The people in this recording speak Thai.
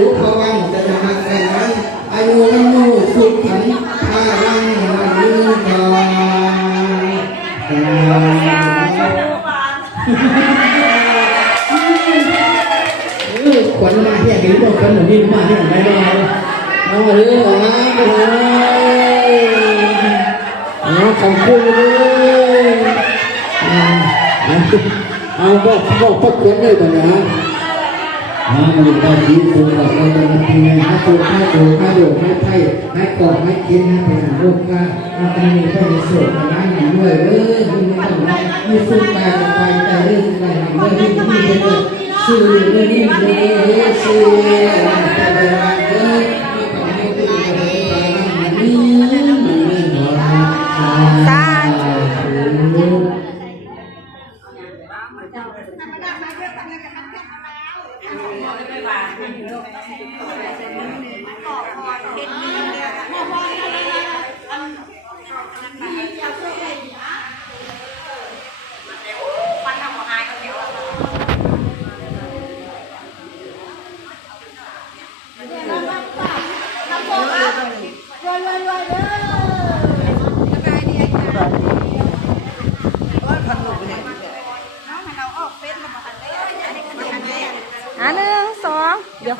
ยุพวังจะมาแต่นั้นอายุวันโนสุขันพารังวันยืนยาวขวัญมาที่ไหนบอกกันหนูนี่มาที่ไหนไม่ได้เอาเลยเอาขอบคุณเลยเอาบอกพักเกินเลยก่อนนะมีบางทีสูงกว่าเราจะมาทีให้ตัวให้ดูให้ไพ่ให้กอดให้กินให้เป็นโรคว่ามันจะมีแค่ในส่วนของนั้นอย่างด้วยมีสุขกายกับใจแต่เรื่องอะไรเรื่องที่เลยสื่อเรื่องนี้เลยสื่อแต่เวลาเลย1 2เดี๋ยว